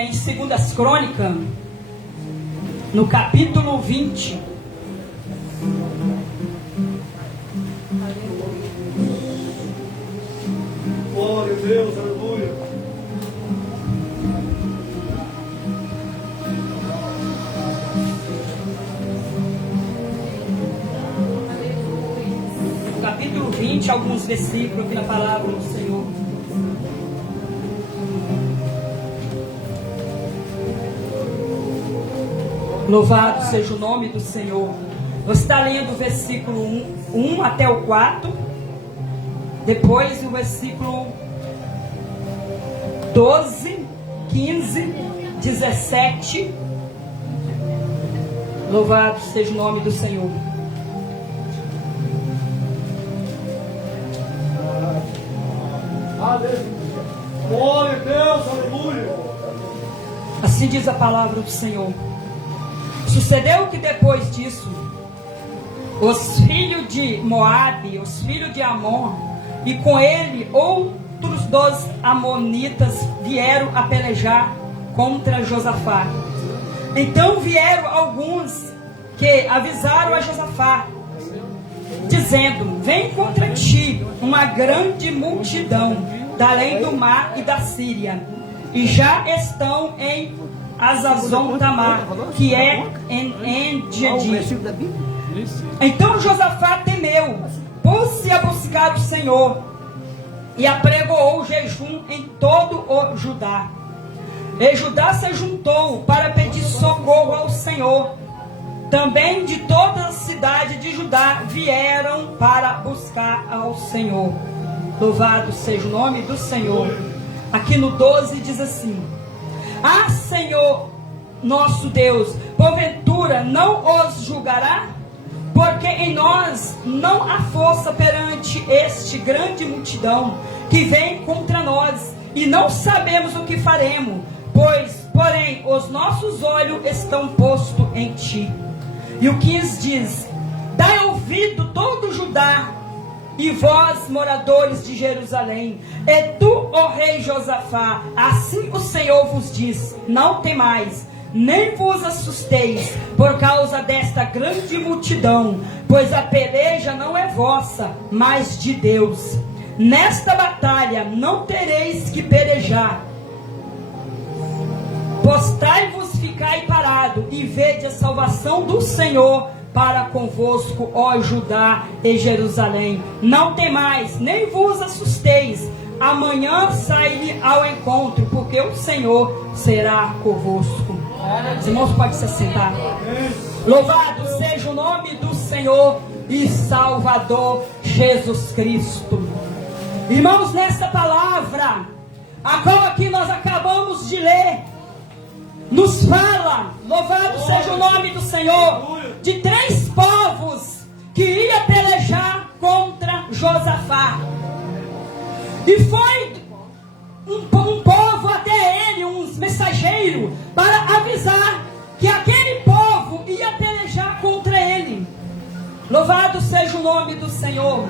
Bíblia em 2 Crônicas, no capítulo 20. Glória a Deus, aleluia. No capítulo 20, alguns versículos aqui na palavra do Senhor. Louvado seja o nome do Senhor. Você está lendo o versículo 1 até o 4. Depois o versículo 12, 15, 17. Louvado seja o nome do Senhor. Aleluia. Glória a Deus, aleluia. Assim diz a palavra do Senhor. Sucedeu que depois disso, os filhos de Moabe, os filhos de Amon, e com ele outros 2 amonitas vieram a pelejar contra Josafá. Então vieram alguns que avisaram a Josafá, dizendo: vem contra ti uma grande multidão da além do mar e da Síria, e já estão em Azazon Tamar, que é em Engedi. Então Josafá temeu, pôs-se a buscar o Senhor e apregoou o jejum em todo o Judá. E Judá se juntou para pedir socorro ao Senhor. Também de toda a cidade de Judá vieram para buscar ao Senhor. Louvado seja o nome do Senhor. Aqui no 12 diz assim: ah, Senhor nosso Deus, porventura não os julgará? Porque em nós não há força perante este grande multidão que vem contra nós, e não sabemos o que faremos, porém os nossos olhos estão postos em ti. E o 15 diz: dai ouvido todo Judá, e vós, moradores de Jerusalém, e tu, ó rei Josafá, assim o Senhor vos diz: não temais, nem vos assusteis por causa desta grande multidão, pois a peleja não é vossa, mas de Deus. Nesta batalha não tereis que pelejar. Postrai-vos, ficai parado, e vede a salvação do Senhor para convosco, ó Judá e Jerusalém. Não temais, nem vos assusteis. Amanhã sairei ao encontro, porque o Senhor será convosco. Os irmãos podem se assentar. Louvado seja o nome do Senhor e Salvador Jesus Cristo. Irmãos, nessa palavra, a qual aqui nós acabamos de ler, nos fala, louvado seja o nome do Senhor, de 3 povos que ia pelejar contra Josafá. E foi um povo até ele, uns mensageiros, para avisar que aquele povo ia pelejar contra ele. Louvado seja o nome do Senhor.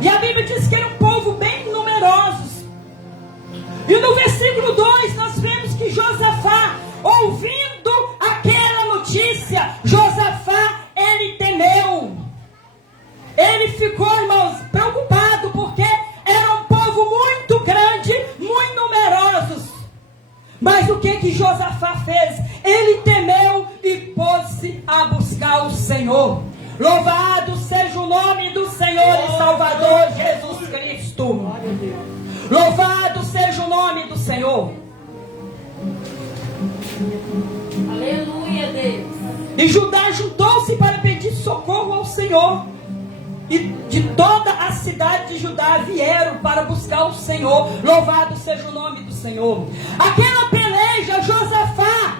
E a Bíblia diz que era um povo bem numeroso. E no versículo 2 nós vemos que Josafá, ouvindo aquela notícia, Josafá, ele temeu. Ele ficou, irmãos, preocupado, porque era um povo muito grande, muito numerosos. Mas o que Josafá fez? Ele temeu e pôs-se a buscar o Senhor. Louvado seja o nome do Senhor e Salvador Jesus Cristo. Louvado seja o nome do Senhor. Aleluia, Deus. E Judá juntou-se para pedir socorro ao Senhor. E de toda a cidade de Judá vieram para buscar o Senhor. Louvado seja o nome do Senhor. Aquela peleja, Josafá,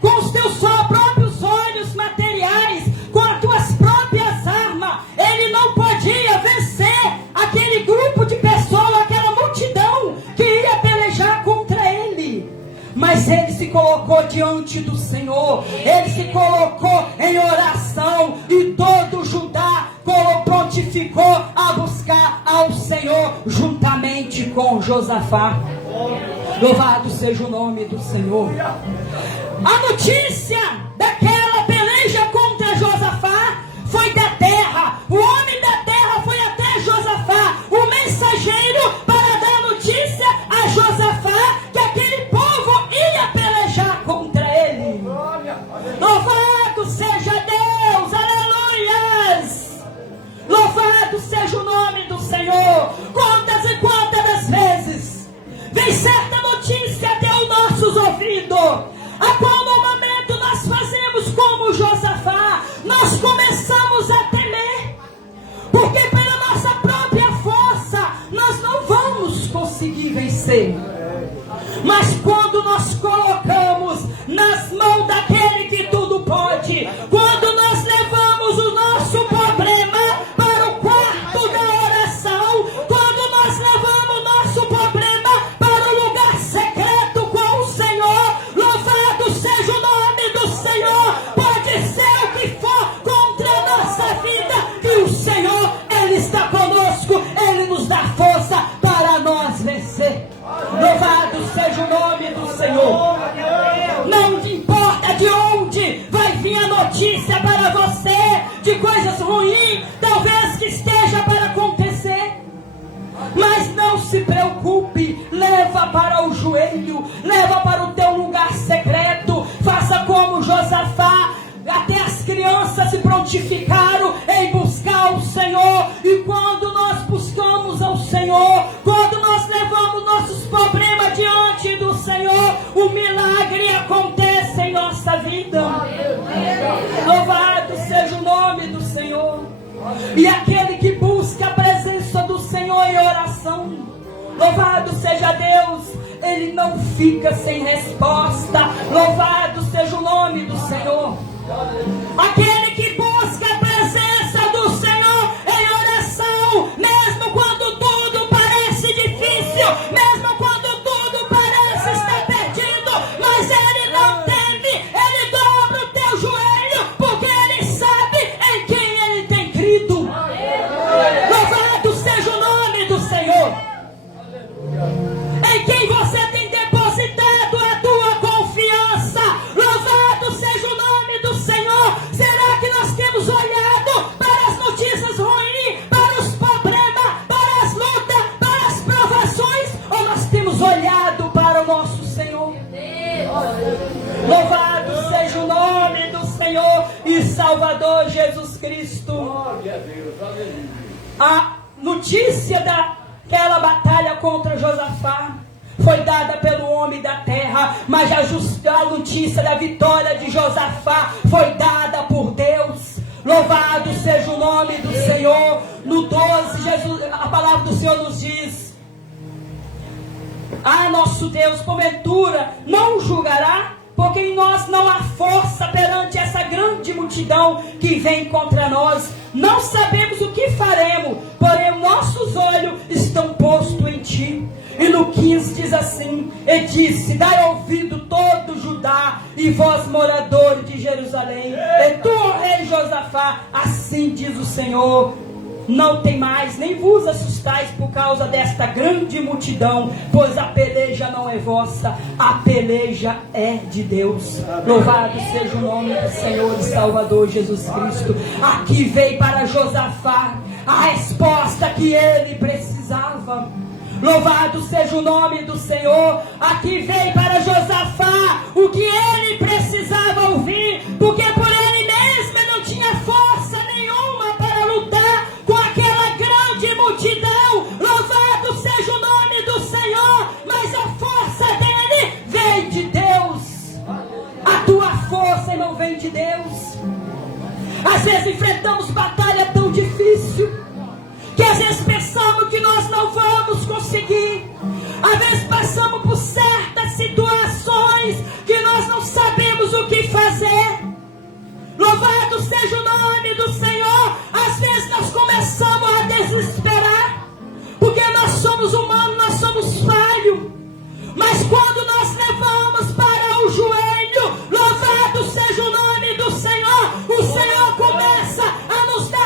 com os teus próprios olhos materiais, com as tuas próprias armas, ele não podia vencer aquele grupo de pessoas, aquela multidão que ia pelejar contra ele. Mas ele se colocou diante do Senhor, ele se colocou em oração, e todo Judá prontificou a buscar ao Senhor juntamente com Josafá. Louvado seja o nome do Senhor. A notícia daquela peleja contra Josafá foi da terra. O homem da terra foi até Josafá, o mensageiro, para dar notícia a Josafá que aquele povo ia pelejar contra ele. Louvado seja Deus, aleluias. Louvado seja o nome do Senhor. Quantas e quantas das vezes vem certa notícia até os nossos ouvidos, a qual no momento nós fazemos como Josafá, nós começamos a temer, porque pela nossa própria força nós não vamos conseguir vencer. Mas quando nós colocamos nas mãos daquele que tudo pode, quando nós levamos o nosso problema para o quarto da oração, quando nós levamos o nosso problema para o lugar secreto com o Senhor, louvado seja o nome do Senhor. Pode ser o que for contra a nossa vida, que o Senhor, Ele está conosco, Ele nos dá força para nós vencer. Louvado seja o nome do Senhor. Não importa de onde vai vir a notícia para você de coisas ruins, talvez que esteja para acontecer, mas não se preocupe, leva para o joelho, leva para o teu lugar secreto, faça como Josafá. Até as crianças se prontificaram em buscar o Senhor, e quando nós buscamos ao Senhor, quando nós levamos nossos problemas diante do Senhor, o milagre acontece em nossa vida. Louvado seja o nome do Senhor. E aquele que busca a presença do Senhor em oração, louvado seja Deus, ele não fica sem resposta. Louvado seja o nome do Senhor. Aquele que busca a presença do Senhor em oração, mesmo quando tudo parece difícil, mesmo quando tudo parece estar perdido, mas ele não teme, ele dobra o teu joelho, porque ele sabe em quem ele tem crido. Louvado seja o nome do Senhor. Em quem você tem depositado a tua confiança. Louvado seja o nome do Senhor. Será que nós temos olhado para as notícias ruins, para os problemas, para as lutas, para as provações, ou nós temos olhado para o nosso Senhor? Louvado seja o nome do Senhor e Salvador Jesus Cristo. A notícia daquela batalha contra Josafá foi dada pelo homem da terra, mas a notícia da vitória de Josafá foi dada por Deus. Louvado seja o nome do Senhor. No 12, a palavra do Senhor nos diz: nosso Deus, porventura, não julgará? Porque em nós não há força perante essa grande multidão que vem contra nós. Não sabemos o que faremos, porém nossos olhos estão postos em ti. E no 15 diz assim: e disse: dai ouvido todo Judá e vós moradores de Jerusalém, e tu, ó rei Josafá, assim diz o Senhor: não tem mais, nem vos assustais por causa desta grande multidão, pois a peleja não é vossa, a peleja é de Deus. Louvado seja o nome do Senhor e Salvador Jesus Cristo. Aqui veio para Josafá a resposta que ele precisava. Louvado seja o nome do Senhor. Aqui veio para Josafá o que ele precisava ouvir, porque por ele mesmo ele não tinha força nenhuma para lutar com aquela grande multidão. Louvado seja o nome do Senhor, mas a força dele vem de Deus. A tua força não vem de Deus. Às vezes enfrentamos batalha tão difícil que às vezes pensamos que nós não vamos conseguir. Às vezes passamos por certas situações que nós não sabemos o que fazer. Louvado seja o nome do Senhor. Às vezes nós começamos a desesperar, porque nós somos humanos, nós somos falhos. Mas quando nós levamos para o joelho, louvado seja o nome do Senhor, o Senhor começa a nos dar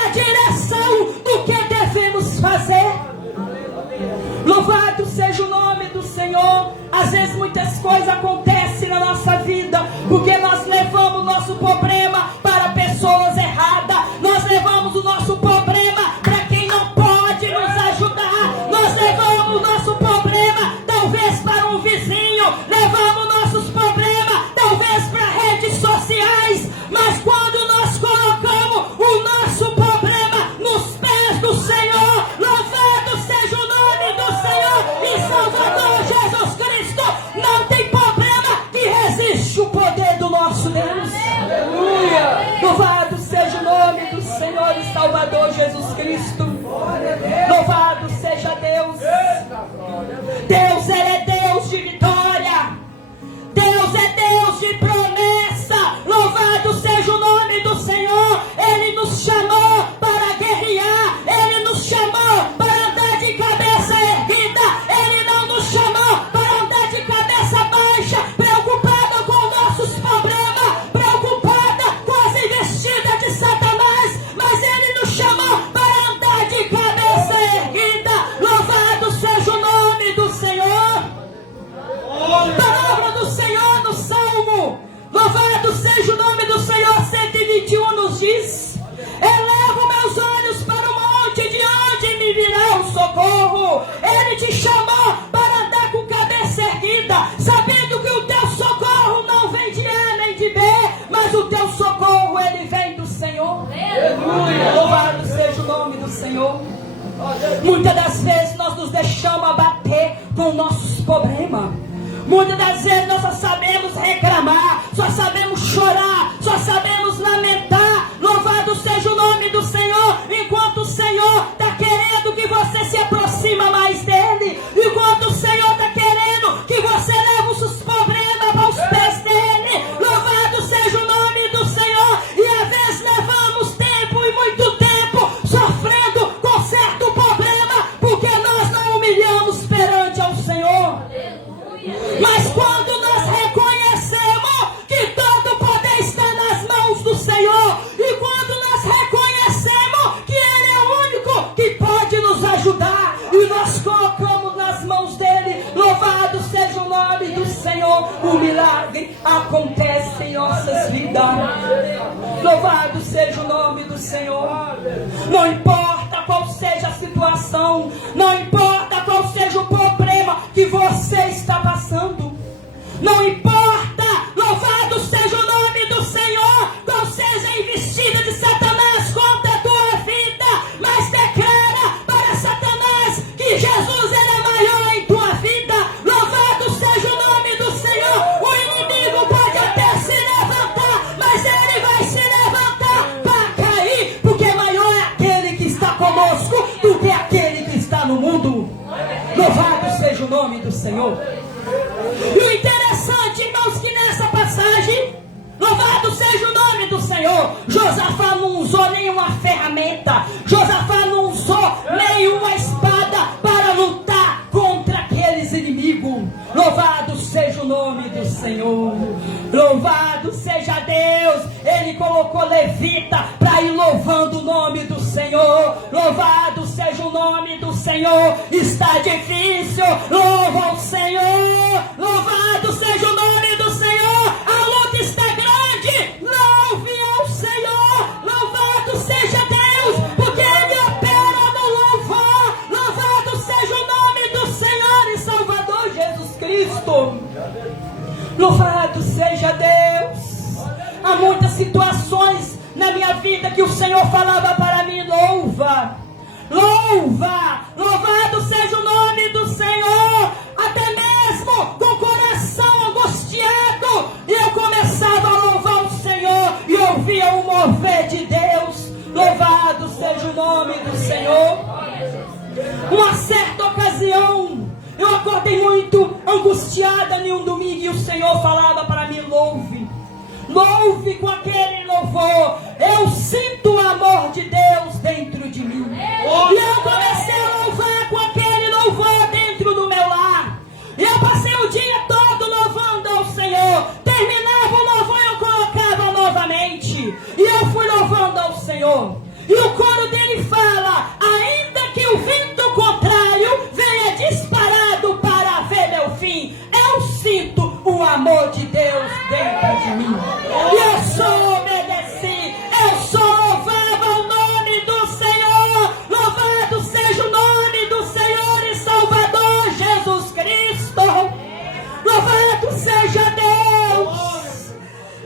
Cristo. Louvado seja Deus. Deus, Ele é Deus de vitória. Deus é Deus de promessa. Louvado seja o nome do Senhor. Ele nos chamou para guerrear. Ele nos chamou para andar de cabeça erguida. Ele não nos chamou para andar de cabeça baixa, preocupada com nossos problemas, preocupada com as investidas de Satanás. Mas Ele nos chamou para andar de cabeça erguida. Louvado seja o nome do Senhor. Palavra do Senhor no Salmo. Louvado seja o nome do Senhor. 121 nos diz: elevo meus olhos para o monte, de onde me virá o socorro. Ele te chamou para andar com cabeça erguida, sabendo que o teu socorro não vem de A nem de B, mas o teu socorro, ele vem do Senhor. Aleluia. Louvado seja o nome do Senhor. Muitas das vezes nós nos deixamos abater com nossos problemas. Muitas das vezes nós só sabemos reclamar, só sabemos chorar, só sabemos lamentar. Louvado seja o nome do Senhor. Enquanto o Senhor está querendo que você se aproxima mais dele, enquanto o Senhor está querendo que você leve os seus problemas aos pés dele. Louvado seja o nome do Senhor. E às vezes levamos tempo e muito tempo sofrendo com certo problema, porque nós não humilhamos perante ao Senhor. Mas quando nós reconhecemos que todo o poder está nas mãos do Senhor, e quando nós reconhecemos que Ele é o único que pode nos ajudar, e nós colocamos nas mãos dEle, louvado seja o nome do Senhor, o milagre acontece em nossas vidas. Louvado seja o nome do Senhor. Não importa qual seja a situação, não importa qual seja o problema que você está passando, não importa, louvado seja o nome do Senhor, qual seja a investida de Satanás contra a tua vida, mas declara para Satanás que Jesus ele é maior em tua vida. Louvado seja o nome do Senhor. O inimigo pode até se levantar, mas ele vai se levantar para cair, porque maior é aquele que está conosco do que aquele que está no mundo. Louvado seja o nome do Senhor. E o interessante, irmãos, que nessa passagem, louvado seja o nome do Senhor, Josafá não usou nenhuma ferramenta, Josafá não usou nenhuma espada para lutar contra aqueles inimigos. Louvado seja o nome do Senhor. Louvado seja Deus. Ele colocou levita para ir louvando o nome do Senhor. Louvado seja o nome do Senhor. Está difícil, louva o Senhor. Louvado seja o nome do Senhor. A luta está grande, louve ao Senhor. Louvado seja Deus, porque Ele opera no louvor. Louvado seja o nome do Senhor e Salvador Jesus Cristo. Louvado seja Deus. Há muitas situações na minha vida que o Senhor falava para mim: louva, louva, louvado seja o nome do Senhor. Até mesmo com o coração angustiado, eu começava a louvar o Senhor e eu via o mover de Deus. Louvado seja o nome do Senhor. Uma certa ocasião, eu acordei muito angustiada em um domingo e o Senhor falava para mim: louve, louve com aquele louvor. Eu sinto o amor de Deus dentro de mim. E eu comecei a louvar com aquele louvor dentro do meu lar. E eu passei o dia todo louvando ao Senhor. Terminava o louvor e eu colocava novamente. E eu fui louvando ao Senhor. E o coro dele fala: ainda que o vento contrário venha disparado para ver meu fim, eu sinto o amor de Deus dentro de mim. E eu só obedeci, eu só louvava o nome do Senhor. Louvado seja o nome do Senhor e Salvador Jesus Cristo. Louvado seja Deus.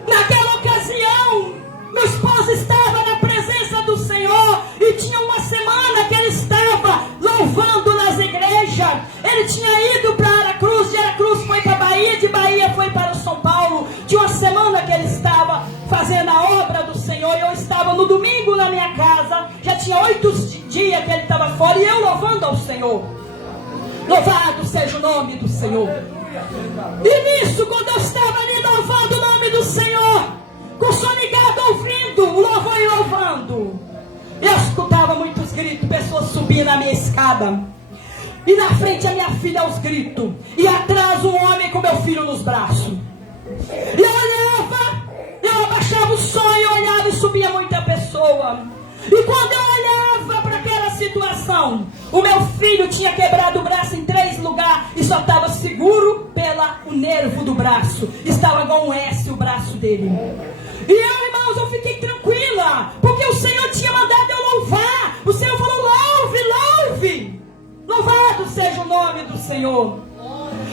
Naquela ocasião, meu esposo estava na presença do Senhor e tinha uma semana que ele estava louvando nas igrejas. Ele tinha ido para Aracruz, de Aracruz foi para Bahia, de Bahia foi para São Paulo. Tinha uma semana que ele estava fazendo a obra do Senhor e eu estava no domingo na minha casa. Já tinha 8 dias que ele estava fora e eu louvando ao Senhor. Louvado seja o nome do Senhor. E nisso, quando eu estava ali louvando o nome do Senhor, com o som ligado, ouvindo o louvor e louvando, eu escutava muitos gritos, pessoas subindo na minha escada. E na frente a minha filha aos gritos. E atrás um homem com meu filho nos braços. E eu olhava, eu abaixava o som e olhava e subia muita pessoa. E quando eu olhava para aquela situação, o meu filho tinha quebrado o braço em 3 lugares e só estava seguro pelo nervo do braço. Estava igual um S o braço dele. E eu, irmãos, eu fiquei tranquila, porque o Senhor tinha mandado eu louvar. O Senhor falou: louve, louve. Louvado seja o nome do Senhor.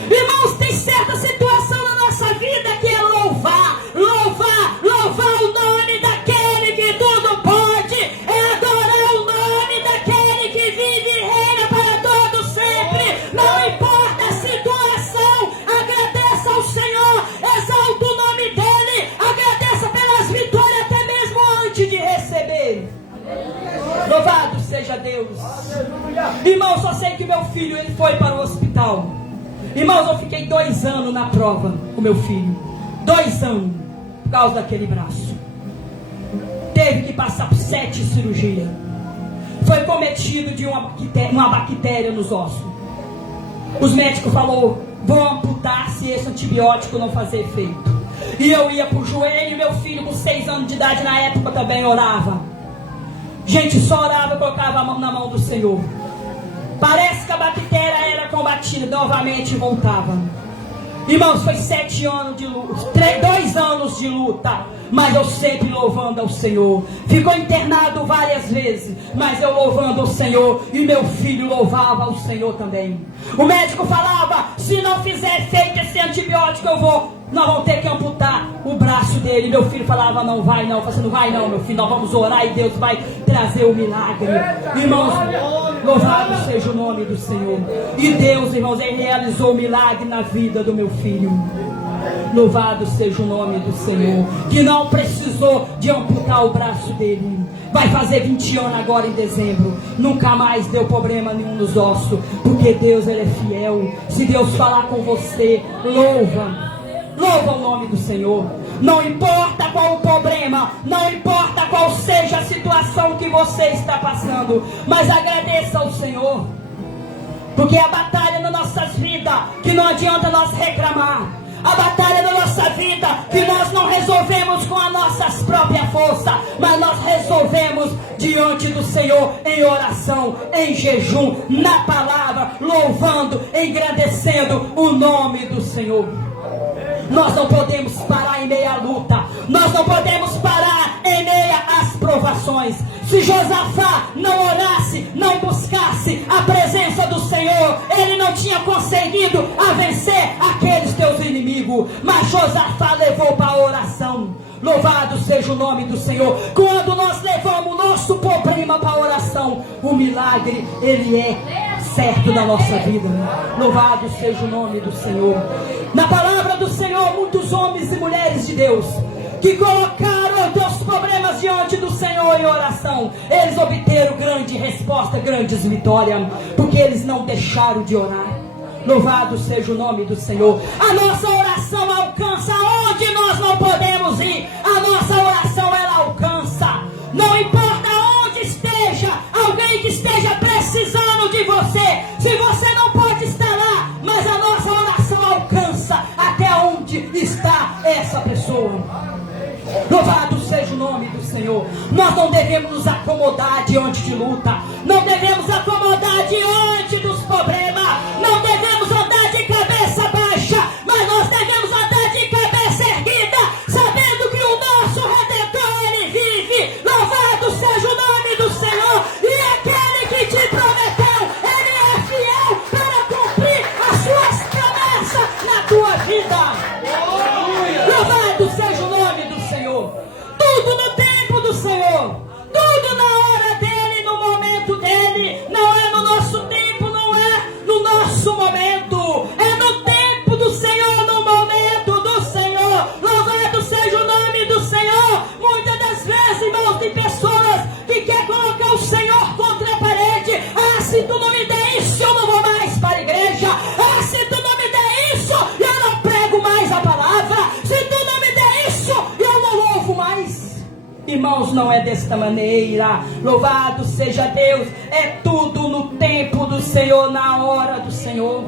Irmãos, tem certa situação na nossa vida que é louvar, louvar, louvar o nome daquele que tudo pode, é adorar o nome daquele que vive e reina para todo sempre. Não importa a situação, agradeça ao Senhor, exalta o nome dele, agradeça pelas vitórias até mesmo antes de receber. Louvado seja Deus. Irmão, só sei que meu filho, ele foi para o hospital. Irmãos, eu fiquei 2 anos na prova com meu filho. 2 anos por causa daquele braço. Teve que passar por 7 cirurgias. Foi cometido de uma bactéria nos ossos. Os médicos falaram: vão amputar se esse antibiótico não fazer efeito. E eu ia pro joelho, e meu filho com 6 anos de idade na época também orava. Gente, só orava e colocava a mão na mão do Senhor. Parece que a bactéria era combatida novamente e voltava. Irmãos, foi 7 anos de luta, 2 anos de luta, mas eu sempre louvando ao Senhor. Ficou internado várias vezes, mas eu louvando ao Senhor, e meu filho louvava ao Senhor também. O médico falava: se não fizer efeito esse antibiótico, nós vamos ter que amputar o braço dele. Meu filho falava: não vai não. Eu falei: não vai não, meu filho, nós vamos orar e Deus vai trazer o milagre. Irmãos, louvado seja o nome do Senhor. E Deus, irmãos, ele realizou o milagre na vida do meu filho. Louvado seja o nome do Senhor, que não precisou de amputar o braço dele. Vai fazer 20 anos agora em dezembro. Nunca mais deu problema nenhum nos ossos, porque Deus, ele é fiel. Se Deus falar com você, louva o nome do Senhor. Não importa qual o problema, não importa qual seja a situação que você está passando, mas agradeça ao Senhor, porque a batalha nas nossas vidas, que não adianta nós reclamar. A batalha da nossa vida, que nós não resolvemos com as nossas próprias forças, mas nós resolvemos diante do Senhor, em oração, em jejum, na palavra, louvando, engrandecendo o nome do Senhor. Nós não podemos parar em meia luta, nós não podemos parar em meia às provações. Se Josafá não orasse, não buscasse a presença do Senhor, ele não tinha conseguido a vencer aqueles teus inimigos. Mas Josafá levou para a oração. Louvado seja o nome do Senhor. Quando nós levamos o nosso problema para a oração, o milagre, ele é certo na nossa vida. Louvado seja o nome do Senhor. Na palavra do Senhor, muitos homens e mulheres de Deus que colocaram os seus problemas diante do Senhor em oração, eles obteram grande resposta, grandes vitórias, porque eles não deixaram de orar. Louvado seja o nome do Senhor. A nossa oração alcança onde nós não podemos ir. A nossa oração, ela alcança. Não importa onde esteja, alguém que esteja precisando de você. Se você não pode estar lá, mas a nossa oração alcança até onde está essa pessoa. Louvado seja o nome do Senhor. Nós não devemos nos acomodar diante de luta. Não devemos acomodar diante dos problemas. Não devemos andar de cabeça baixa, mas nós devemos andar de cabeça erguida, sabendo que o nosso Redentor, ele vive. Louvado seja o nome do Senhor. E aquele que te prometeu, ele é fiel para cumprir as suas promessas na tua vida. Louvado seja o nome do Senhor. Tudo no tempo do Senhor, tudo na hora dele, no momento dele. Não é no nosso tempo, Irmãos, não é desta maneira. Louvado seja Deus. É tudo no tempo do Senhor, na hora do Senhor.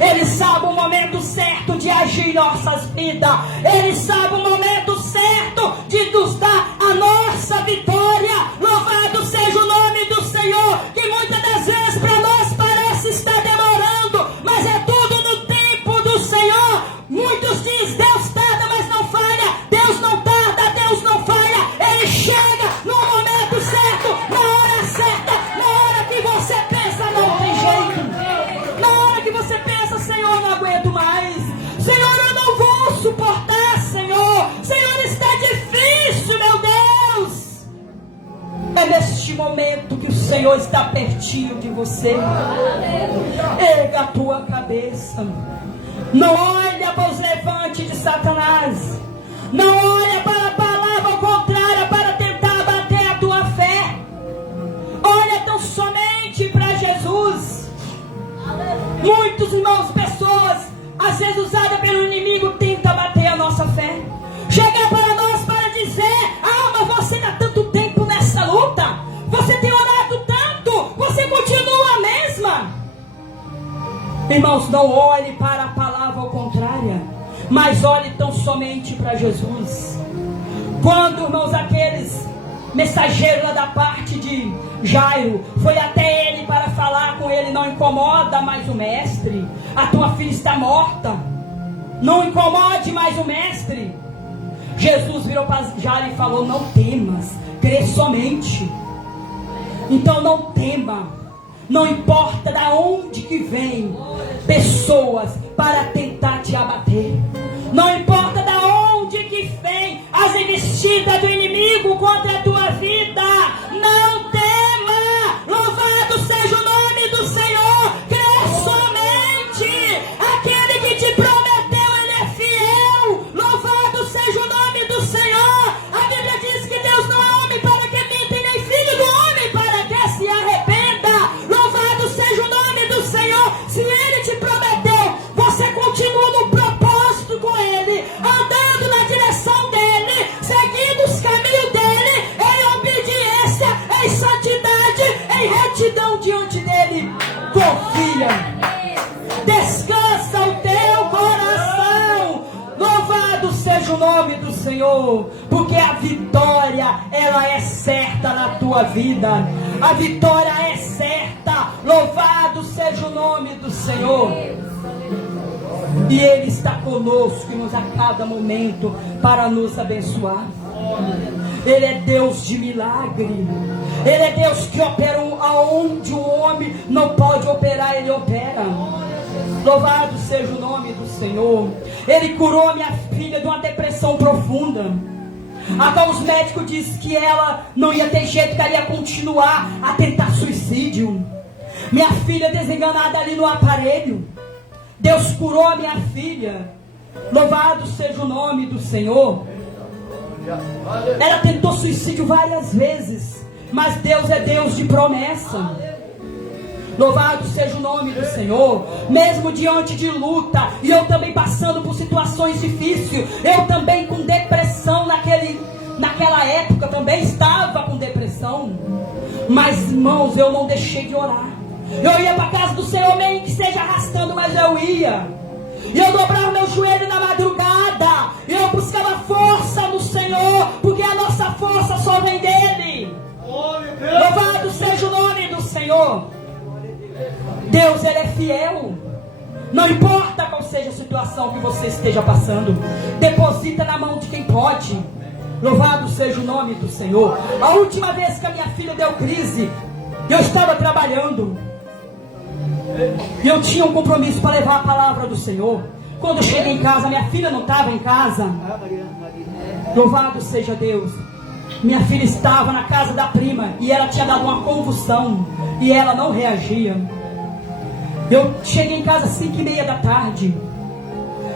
Ele sabe o momento certo de agir em nossas vidas. Ele sabe o momento certo de nos dar a nossa vitória. Louvado seja o nome do Senhor, que muitas das vezes para nós parece estar demorando, mas é tudo no tempo do Senhor. Muitos dizem, Deus tarda, mas não falha. Deus não tarda, Deus não falha. Ele chega no momento certo, na hora certa, na hora que você pensa, não tem jeito. Na hora que você pensa, Senhor, não aguento mais. Senhor, eu não vou suportar, Senhor. Senhor, está difícil, meu Deus. É neste momento que o Senhor está pertinho de você. Erga a tua cabeça. Não olha para os levantes de Satanás. Não olha para a palavra contrária para tentar abater a tua fé. Olha tão somente para Jesus. Muitos irmãos, pessoas, às vezes usadas pelo inimigo, tentam abater a nossa fé. Chega para nós para dizer, mas você está tanto tempo nessa luta. Você tem orado tanto. Você continua a mesma. Irmãos, não olhe para a palavra contrária, mas olhe tão somente para Jesus. Quando, irmãos, aqueles mensageiros lá da parte de Jairo foi até ele para falar com ele, não incomoda mais o mestre, a tua filha está morta, não incomode mais o mestre. Jesus virou para Jairo e falou, não temas, crê somente. Então não tema. Não importa de onde que vem pessoas para tentar te abater. Não importa de onde que vem as investidas do inimigo contra a tua vida. Não tema. Louvado seja o nome do Senhor. Crê somente. Aquele que te prometeu, ele é fiel. Louvado seja o nome do Senhor. A Bíblia diz que Deus não é homem para que minta, e nem filho do homem para que se arrependa. Se ele te prometeu, você continua no propósito com ele, andando na direção dele, seguindo os caminhos dele, em obediência, em santidade, em retidão diante dele. Confia, descansa o teu coração. Louvado seja o nome do Senhor, porque a vitória, ela é certa na tua vida. A vitória é certa. Louvado seja o nome do Senhor. E Ele está conosco, a cada momento, para nos abençoar. Ele é Deus de milagre. Ele é Deus que opera aonde o homem não pode operar, Ele opera. Louvado seja o nome do Senhor. Ele curou a minha filha de uma depressão profunda. Até os médicos disseram que ela não ia ter jeito, que ela ia continuar a tentar suicídio. Minha filha desenganada ali no aparelho. Deus curou a minha filha. Louvado seja o nome do Senhor. Ela tentou suicídio várias vezes, mas Deus é Deus de promessa. Louvado seja o nome do Senhor. Mesmo diante de luta, e eu também passando por situações difíceis, eu também com depressão naquela época, também estava com depressão. Mas irmãos, eu não deixei de orar. Eu ia para a casa do Senhor, nem que seja arrastando, mas eu ia. E eu dobrava meu joelho na madrugada, e eu buscava força no Senhor, porque a nossa força só vem dEle. Louvado seja o nome do Senhor. Deus, Ele é fiel. Não importa qual seja a situação que você esteja passando, deposita na mão de quem pode. Louvado seja o nome do Senhor. A última vez que a minha filha deu crise, eu estava trabalhando, e eu tinha um compromisso para levar a palavra do Senhor. Quando eu cheguei em casa, minha filha não estava em casa. Louvado seja Deus. Minha filha estava na casa da prima, e ela tinha dado uma convulsão, e ela não reagia. Eu cheguei em casa às 5:30 da tarde,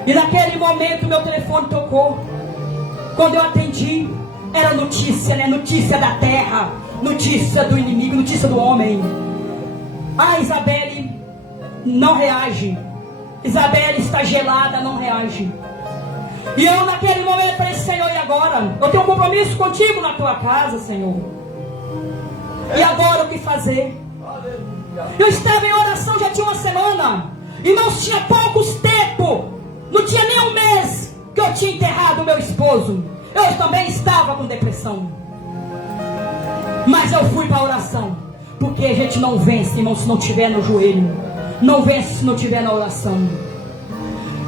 e naquele momento meu telefone tocou. Quando eu atendi, era notícia, notícia da terra, notícia do inimigo, notícia do homem. A Isabelle não reage. Isabelle está gelada, não reage. E eu naquele momento falei, Senhor, e agora? Eu tenho um compromisso contigo na tua casa, Senhor. E agora o que fazer? Eu estava em oração já tinha uma semana. Irmãos, tinha poucos tempo. Não tinha nem um mês que eu tinha enterrado o meu esposo. Eu também estava com depressão. Mas eu fui para a oração. Porque a gente não vence, irmão, se não tiver no joelho. Não vence se não tiver na oração.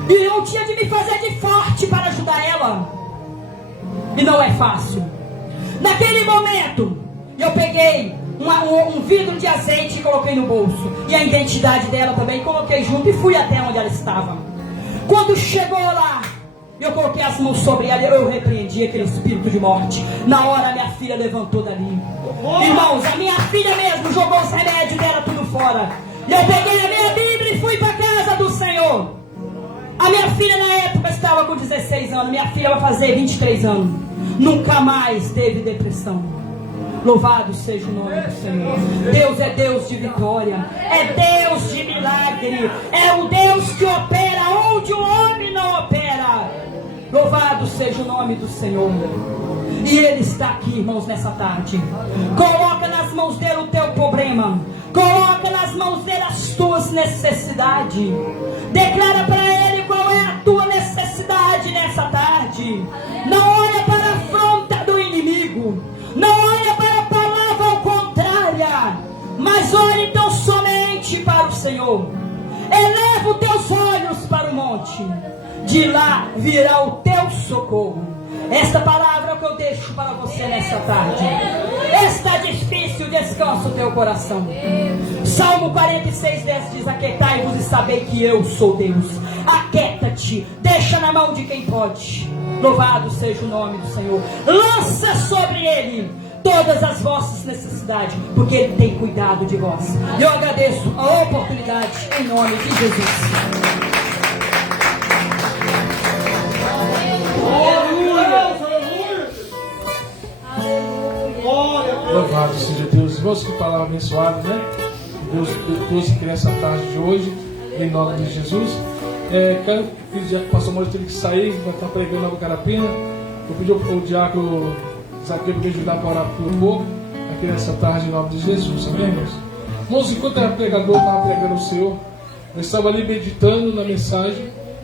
E eu tinha de me fazer de forte para ajudar ela. E não é fácil. Naquele momento, eu peguei um vidro de azeite e coloquei no bolso. E a identidade dela também coloquei junto e fui até onde ela estava. Quando chegou lá, eu coloquei as mãos sobre ela e eu repreendi aquele espírito de morte. Na hora minha filha levantou dali. Irmãos, a minha filha mesmo jogou os remédios dela tudo fora. E eu peguei a minha Bíblia e fui para a casa do Senhor. A minha filha na época estava com 16 anos. Minha filha vai fazer 23 anos. Nunca mais teve depressão. Louvado seja o nome do Senhor. Deus é Deus de vitória. É Deus de milagre. É o Deus que opera onde o homem não opera. Louvado seja o nome do Senhor. E Ele está aqui, irmãos, nessa tarde. Coloca nas mãos dele o teu problema. Coloca nas mãos dele as tuas necessidades. Declara para Ele qual é a tua necessidade nessa tarde. Não olha para a afronta do inimigo. Não olha para a palavra contrária. Mas olha então somente para o Senhor. Eleva os teus olhos para o monte. De lá virá o teu socorro. Esta palavra é o que eu deixo para você nessa tarde. Está difícil, descansa o teu coração. Salmo 46, 10 diz: aquietai-vos e sabei que eu sou Deus. Aquieta-te, deixa na mão de quem pode. Louvado seja o nome do Senhor. Lança sobre Ele todas as vossas necessidades, porque Ele tem cuidado de vós. Eu agradeço a oportunidade em nome de Jesus. Louvado seja Deus. Irmãos, que palavra abençoada, né? Deus trouxe aqui nessa tarde de hoje, em nome de Jesus. Quero que o pastor Maurício teve que sair, vai estar pregando na Carapina. Eu pedi ao diácono Zaqueu para me ajudar para orar por um pouco, aqui nessa tarde, em nome de Jesus. Amém, irmãos? Irmãos, enquanto era pregador, estava pregando o Senhor, eu estava ali meditando na mensagem.